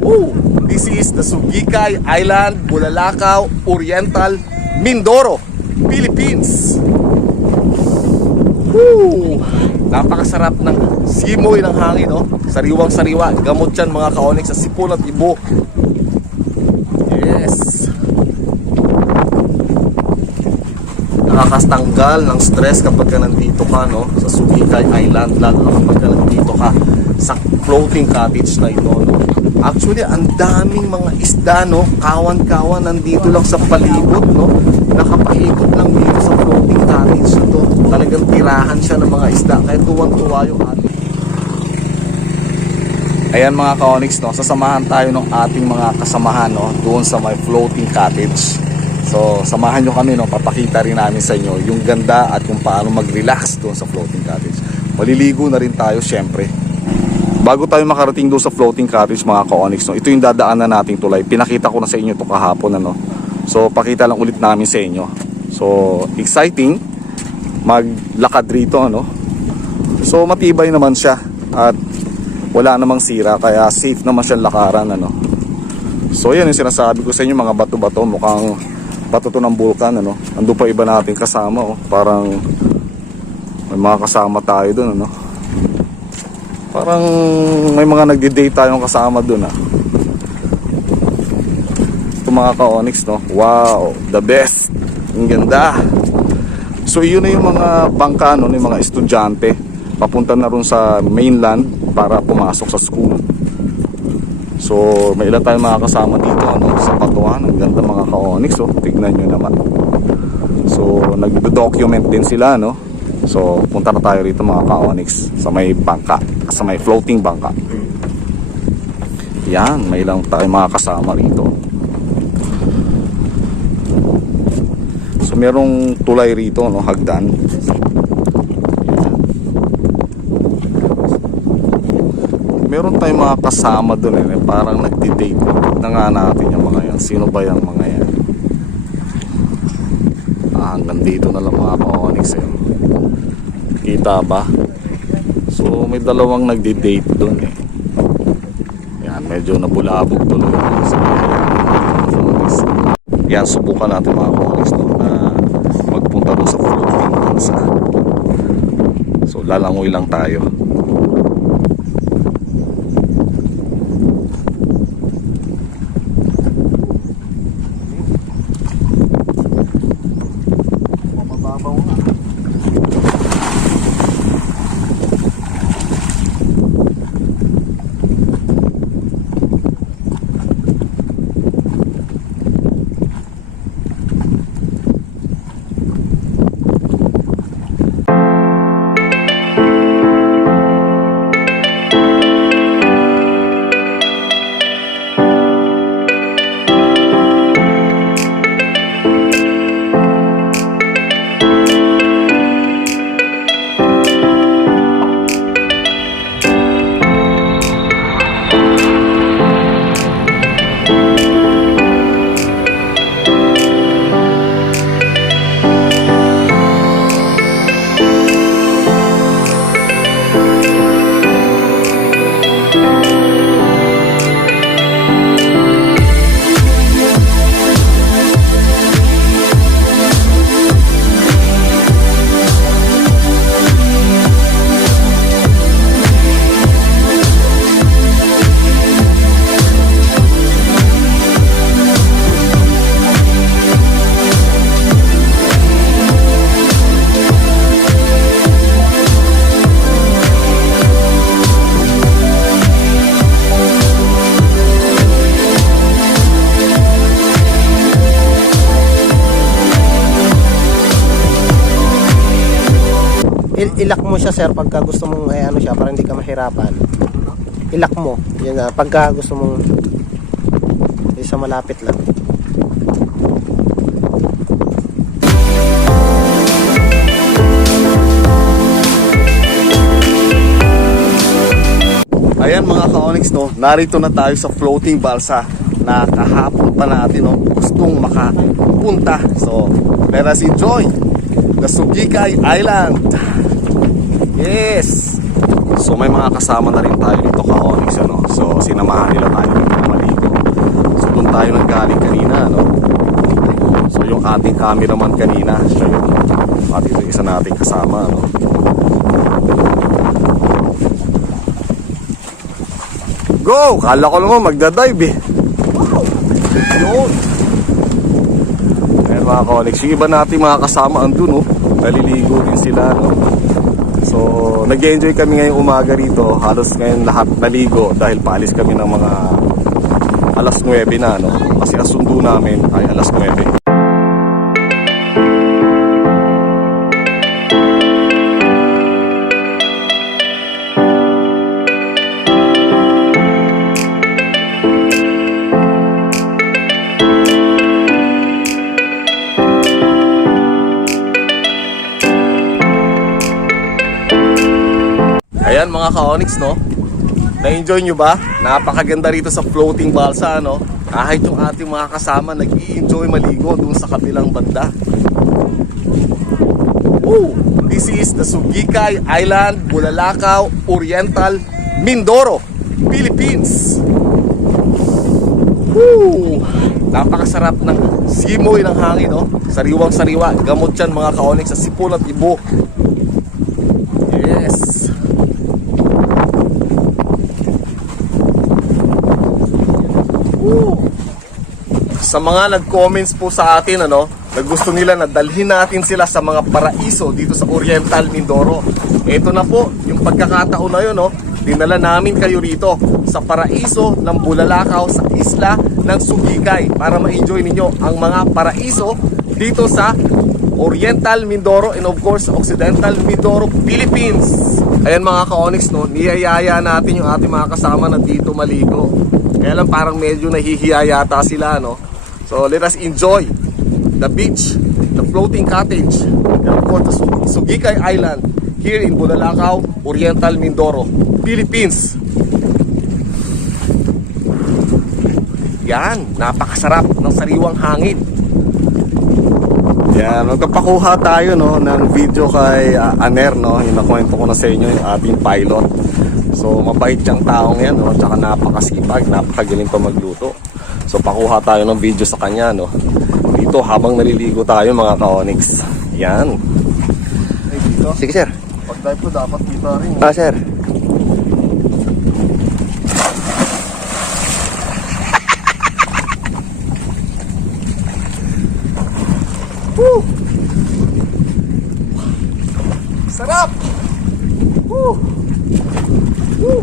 Woo! This is the Sugikay Island, Bulalakaw, Oriental, Mindoro, Philippines. Woo! Napakasarap ng simoy ng hangin, no? Sariwang sariwa. Gamot yan mga kaonik sa sipon at ibo. Yes. Nakakastanggal ng stress kapag ka nandito ka, no? Sa Sugikay Island, lalo na kapag ka nandito ka sa floating cottage na ito? Actually, ang daming mga isda, no? Kawan-kawan nandito lang sa palibot, no? Nakapaikot lang dito sa floating cottage na to. Talagang tirahan siya ng mga isda. Kaya tuwang-tuwa yung ating Ayan mga ka-onyx, no? sasamahan tayo ng ating mga kasamahan no? doon sa may floating cottage. So, samahan nyo kami, no? papakita rin namin sa inyo yung ganda at kung paano mag-relax doon sa floating cottage. Maliligo na rin tayo, syempre. Bago tayo makarating doon sa floating cottage mga ka-onyx, no? ito yung dadaanan nating tulay. Pinakita ko na sa inyo ito kahapon. Ano? So, pakita lang ulit namin sa inyo. So, exciting maglakad rito. Ano? So, matibay naman siya at wala namang sira kaya safe naman siyang lakaran ano. So yan yung sinasabi ko sa inyo mga bato-bato mukhang bato to ng bulkan ano. Ando pa iba nating kasama oh. Parang may mga kasama tayo doon ano. Parang may mga nagde-date tayong kasama doon ah. Ito mga ka-onyx no. Wow, the best. Ang ganda. So yun na yung mga bangka no, yung mga estudyante papunta na ron sa mainland para pumasok sa school. So, may ilan tayong mga kasama dito ano, sa Patuan. Ang ganda mga ka-onyx, oh. tignan nyo naman. So, nag-document din sila, no? So, punta na tayo rito mga ka-onyx sa may bangka, sa may floating bangka. Yan, may ilang tayong mga kasama rito. So, merong tulay rito, no? Hagdan. meron tayong mga kasama doon eh, parang nagdi-date na nga natin yung mga yan sino ba yung mga yan ah, hanggang dito na lang mga ka-onyx eh. kita ba so may dalawang nagdi-date doon eh. Yan medyo nabulabog tuloy yan subukan natin mga ka-onyx no, na magpunta doon sa bansa so lalangoy lang tayo ilak mo siya sir pagka gusto mong eh, ano siya para hindi ka mahirapan. Ilak mo. Yan na pagka gusto mong isa malapit lang. Ayan mga ka-onyx no, narito na tayo sa floating balsa na kahapon pa natin no, gustong makapunta. So, let us enjoy the Sugikay Island. Yes! So may mga kasama na rin tayo dito ka-onyx ano. So sinamahan nila tayo. tayo nang galing kanina, no? So yung ating cameraman kanina, siya yun. At ito yung isa nating kasama, no? Go! Kala ko naman magdadive eh. Wow! Yun! Ayan mga konex, yung iba nating mga kasama andun, no? Naliligo din sila, no? So, nag-enjoy kami ngayong umaga rito. Halos ngayon lahat naligo dahil paalis kami ng mga alas 9 na, no? Kasi ang sundo namin ay alas 9. Ayan mga ka-onyx, no? Na-enjoy nyo ba? Napakaganda rito sa floating balsa, no? Kahit yung ating mga kasama nag enjoy maligo dun sa kabilang banda. Woo! This is the Sugikay Island, Bulalakaw, Oriental, Mindoro, Philippines. Woo! Napakasarap ng simoy ng hangin, no? Sariwang sariwa. Gamot yan mga ka-onyx sa sipon at ibo. Yes! Sa mga nag-comments po sa atin ano, na gusto nila na dalhin natin sila sa mga paraiso dito sa Oriental Mindoro. Ito na po, yung pagkakataon na yun, no, dinala namin kayo rito sa paraiso ng Bulalakaw sa isla ng Sugikay para ma-enjoy ninyo ang mga paraiso dito sa Oriental Mindoro and of course Occidental Mindoro, Philippines. Ayan mga ka-onyx no, niyayaya natin yung ating mga kasama na dito maligo. Kaya lang parang medyo nahihiya yata sila no. So let us enjoy the beach, the floating cottage, and of course the Sug- Sugikay Island here in Bulalakaw, Oriental Mindoro, Philippines. Yan, napakasarap ng sariwang hangin. Yan, magpapakuha tayo no, ng video kay ah, Aner, no, yung nakwento ko na sa inyo, yung ating pilot. So, mabait siyang taong yan, no, tsaka napakasipag, napakagaling pa magluto. So, pakuha tayo ng video sa kanya, no. Dito, habang naliligo tayo, mga ka-onyx. Yan. Ay, dito. Sige sir. Pag dive ko, dapat dito rin. Ah sir. Woo! Sarap! Woo! Woo!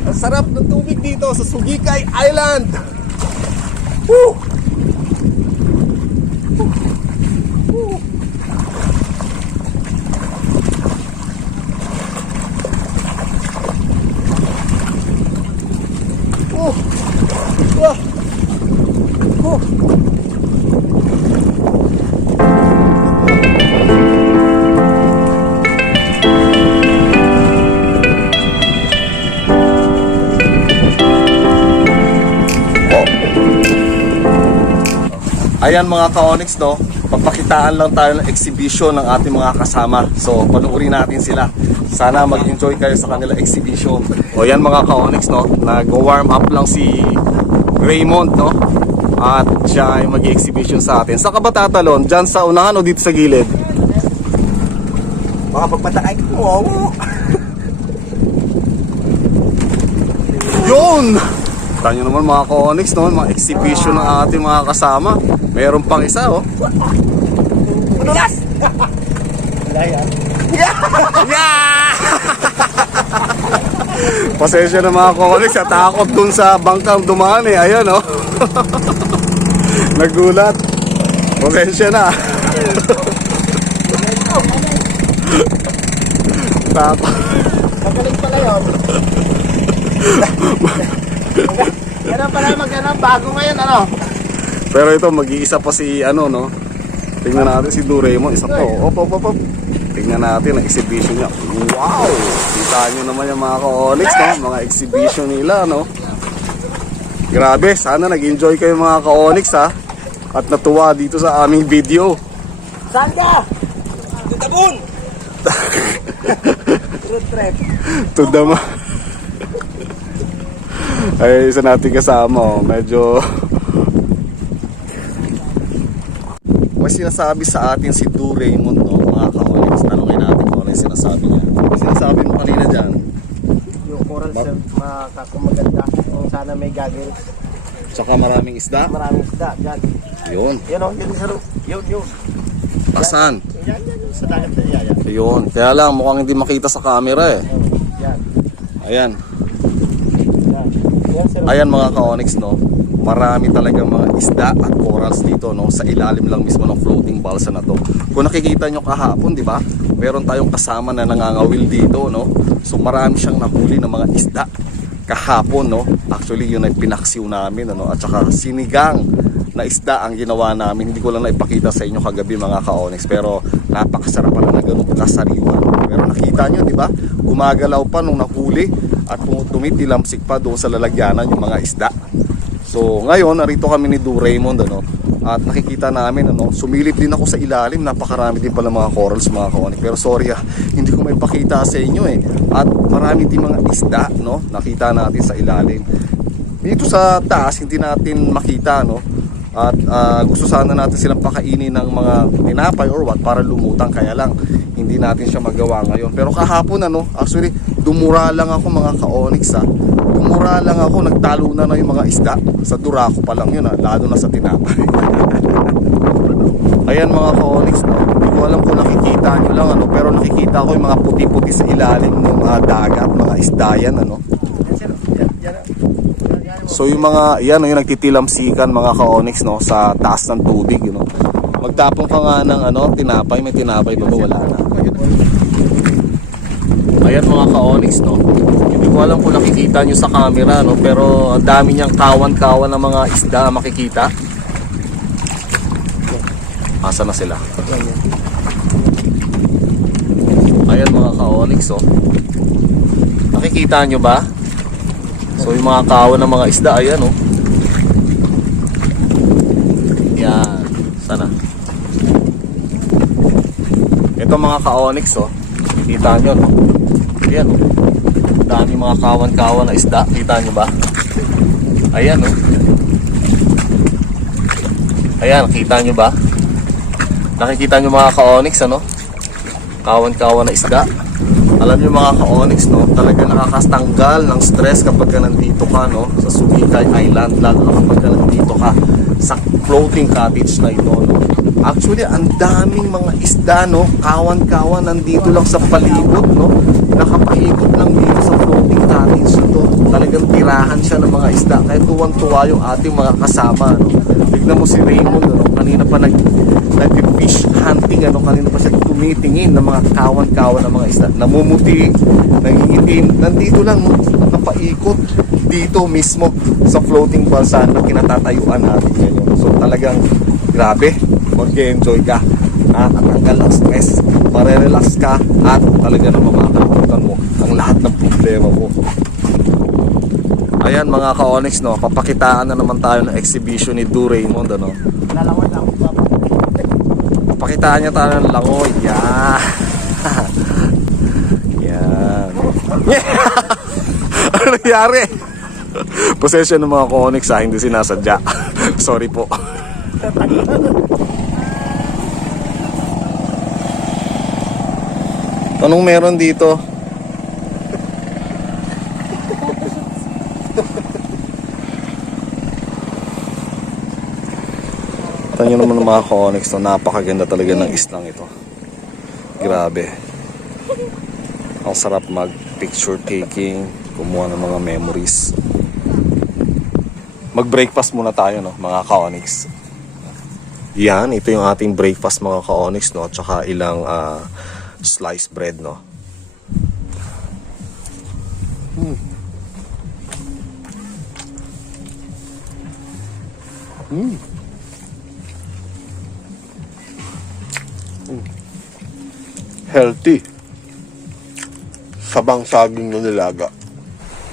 Ang sarap ng tubig dito sa Sugikay Island! Woo! Woo! Ayan mga ka-onyx no, papakitaan lang tayo ng exhibition ng ating mga kasama. So, panuorin natin sila. Sana mag-enjoy kayo sa kanila exhibition. O yan mga ka-onyx no, nag-warm up lang si Raymond no. At siya ay mag-exhibition sa atin. Saan ka ba tatalon? Diyan sa unahan o dito sa gilid? Baka pagpatakay ko mo. Yun! Tanyo naman mga ka-onyx no, mga exhibition ng ating mga kasama. Meron pang isa oh. Madulas! Daya. Yeah! Pasensya na mga kokolik sa takot dun sa bangkang dumaan eh. Ayan oh. Nagulat. Pasensya na. takot. Magaling pala yun. Ano pala mag ano, bago ngayon ano? Pero ito mag-iisa pa si ano no. Tingnan natin si Doraemon. Isa pa oh. Op, op, op, op. Tingnan natin ang exhibition niya. Wow! Kita nyo naman yung mga ka-onyx no. Mga exhibition nila no. Grabe, sana nag-enjoy kayo mga ka-onyx ha. At natuwa dito sa aming video. Saan ka? Tutabon! Road trip. To the ma- Ay, isa natin kasama, oh. medyo... May sinasabi sa atin si Du Raymond, no, mga kaolings. Tanongin natin kung ano yung sinasabi niya. Sinasabi mo kanina dyan. Yung coral sir, makakumaganda. Kung sana may gagawin. Tsaka maraming isda. Maraming isda dyan. Yun. Yun o, yun sir. Yun, yun. Asan? Yan, yan, yun. Sa dagat na yan. yan. Yun. Kaya lang, mukhang hindi makita sa camera eh. Yan. Ayan. Ayan mga ka-onyx, no? Marami talagang mga isda at corals dito, no? Sa ilalim lang mismo ng floating balsa na to. Kung nakikita nyo kahapon, di ba? Meron tayong kasama na nangangawil dito, no? So marami siyang nahuli ng mga isda kahapon, no? Actually, yun ay pinaksiw namin, ano? At saka sinigang na isda ang ginawa namin. Hindi ko lang naipakita sa inyo kagabi mga ka-onyx. Pero napakasarap pala na ganun kasariwa. Pero nakita nyo, di ba? Gumagalaw pa nung nahuli at tumitilamsik pa doon sa lalagyanan yung mga isda. So ngayon, narito kami ni Du Raymond ano, at nakikita namin ano, sumilip din ako sa ilalim, napakarami din pala mga corals mga kaonik. Pero sorry ah, hindi ko may pakita sa inyo eh. At marami din mga isda, no, nakita natin sa ilalim. Dito sa taas, hindi natin makita, no, at ah, gusto sana natin silang pakainin ng mga tinapay or what para lumutang. Kaya lang hindi natin siya magawa ngayon. Pero kahapon ano actually dumura lang ako mga ka-onyx ha dumura lang ako nagtalo na na yung mga isda. Sa durako pa lang yun ha lalo na sa tinapay. Ayan mga ka-onyx hindi ko alam kung nakikita nyo lang ano pero nakikita ko yung mga puti-puti sa ilalim ng ah, dagat. Mga isda yan ano. Yan, yan. So yung mga, yan yung nagtitilamsikan mga ka-onyx no, sa taas ng tubig, you know. Magtapon ka nga ng ano, tinapay, may tinapay ba ba? Wala na. Ayan mga ka-onyx no. Hindi ko alam kung nakikita nyo sa camera no, pero ang dami niyang kawan-kawan ng mga isda makikita. Asa na sila? Yan, yan. Ayan mga ka-onyx oh. Nakikita nyo ba? So yung mga kawan ng mga isda, ayan oh. Yan. Sana. Ito mga ka-onyx oh. Kita nyo no. Ayan oh. Dami mga kawan-kawan na isda. Kita nyo ba? Ayan oh. Ayan, kita nyo ba? Nakikita nyo mga ka-onyx ano? kawan-kawan na isda. Alam niyo mga ka-onyx, no, talaga nakakastanggal ng stress kapag ka nandito ka, no, sa Sugikay Island, lalo na kapag ka nandito ka sa floating cottage na ito, no. Actually, ang daming mga isda, no, kawan-kawan nandito lang sa palibot, no, nakapaikot lang dito sa floating cottage na. Talagang tirahan siya ng mga isda, kaya tuwang-tuwa yung ating mga kasama, no. Tignan mo si Raymond, no, kanina pa nag nag-fish hunting ano kanina pa siya tumitingin ng mga kawan-kawan ng mga isda namumuti nangingitim nandito lang nakapaikot. Dito mismo sa floating balsa na kinatatayuan natin ngayon. So talagang grabe. Mag-enjoy ka. Nakakatanggal ng stress. Marerelax ka. At talaga na makakalimutan mo ang lahat ng problema mo. Ayan mga ka-onyx no, papakitaan na naman tayo ng exhibition ni Du Raymond ano. Lalawan lang. Pakitaan niya tayo ng langoy. Yan. Yan. ano nangyari? Possession ng mga Conix ha, hindi sinasadya. Sorry po. Anong meron dito? Ito nyo naman ng mga Conix to. Napakaganda talaga ng islang ito. Grabe. Ang sarap mag picture taking, kumuha ng mga memories. Mag breakfast muna tayo no, mga ka-onyx. Yan, ito yung ating breakfast mga ka-onyx no, tsaka ilang ah, sliced bread no. Hmm. Hmm. Healthy. Sabang saging na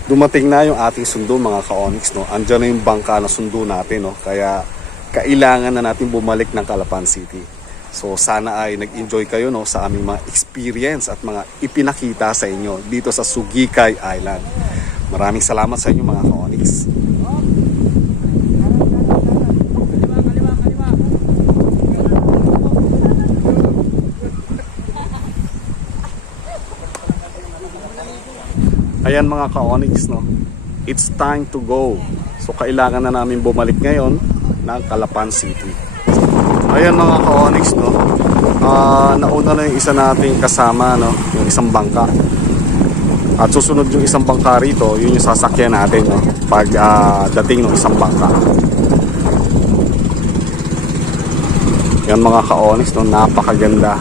dumating na yung ating sundo mga ka-onyx no. Andiyan na yung bangka na sundo natin no. Kaya kailangan na natin bumalik ng Calapan City. So sana ay nag-enjoy kayo no sa aming mga experience at mga ipinakita sa inyo dito sa Sugikay Island. Maraming salamat sa inyo mga ka-Onyx. Ayan mga ka-Onyx, no? It's time to go. So kailangan na namin bumalik ngayon ng Calapan City. Ayan mga ka-Onyx, no? Ah, nauna na yung isa nating kasama, no? Yung isang bangka. At susunod yung isang bangka rito, yun yung sasakyan natin, no? Pag ah, dating ng isang bangka. Yan mga ka-Onyx, no? Napakaganda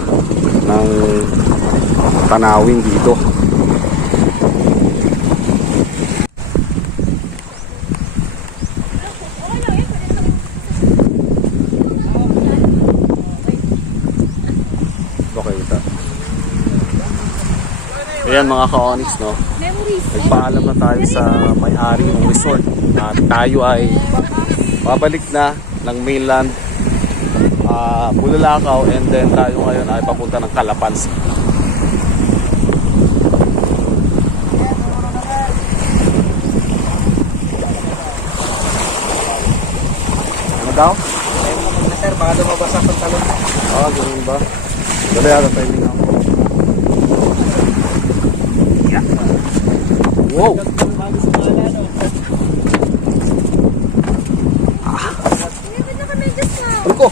ng tanawin dito. Okay, ito. Ayan mga ka-Onyx, no? Nagpaalam na tayo sa may-ari ng resort. At tayo ay babalik na ng mainland uh, Bulalakaw and then tayo ngayon ay papunta ng Calapan City. Ano daw? Sir, baka lumabas ang talon. Ah, ganun ba? Dali ata tayo nga Wow! Ano ko?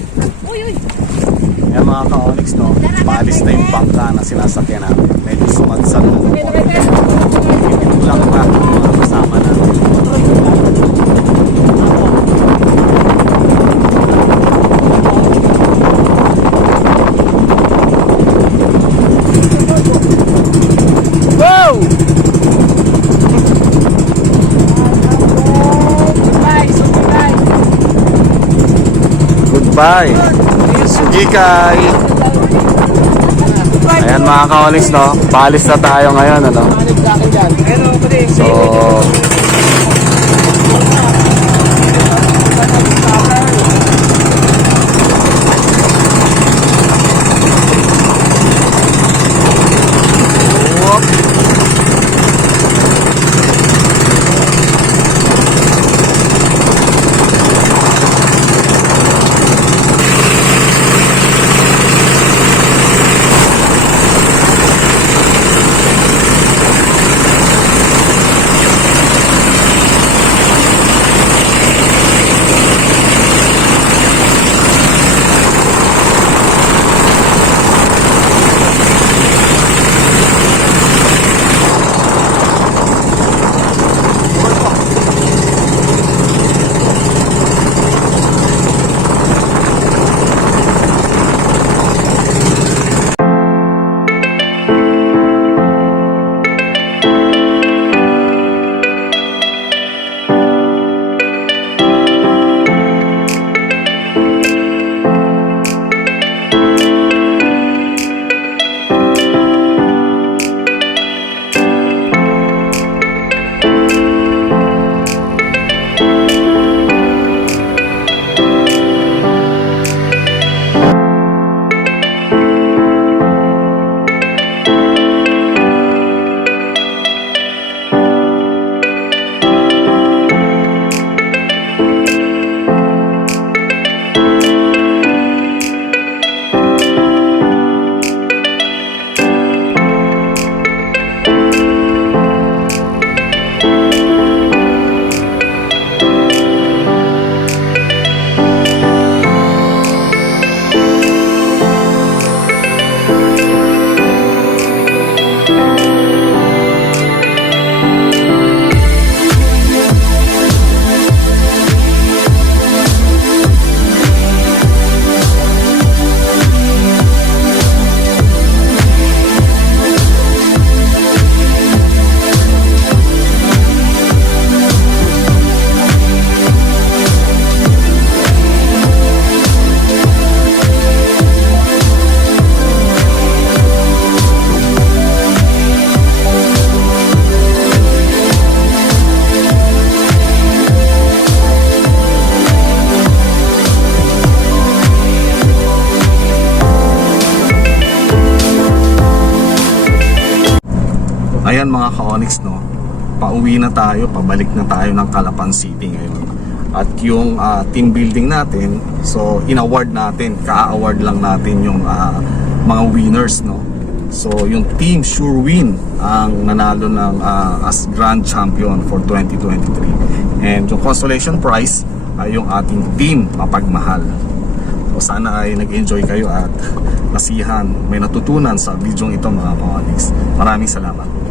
Yan mga ka-onyx no, paalis na yung bangka na sinasakyan namin. Medyo sumadsad na. Ito lang na mga kasama namin. Wow! Goodbye. Sugikay. Ayan mga ka-onyx no, paalis na tayo ngayon ano. So, Ayan mga ka-onyx no. pauwi na tayo, pabalik na tayo ng Calapan City ngayon. At yung ah, team building natin, so in-award natin, ka-award lang natin yung ah, mga winners, no? So yung team Sure Win ang nanalo ng ah, as Grand Champion for 2023. And yung consolation prize ay yung ating team Mapagmahal. So sana ay nag-enjoy kayo at nasihan, may natutunan sa video ito mga ka Maraming salamat.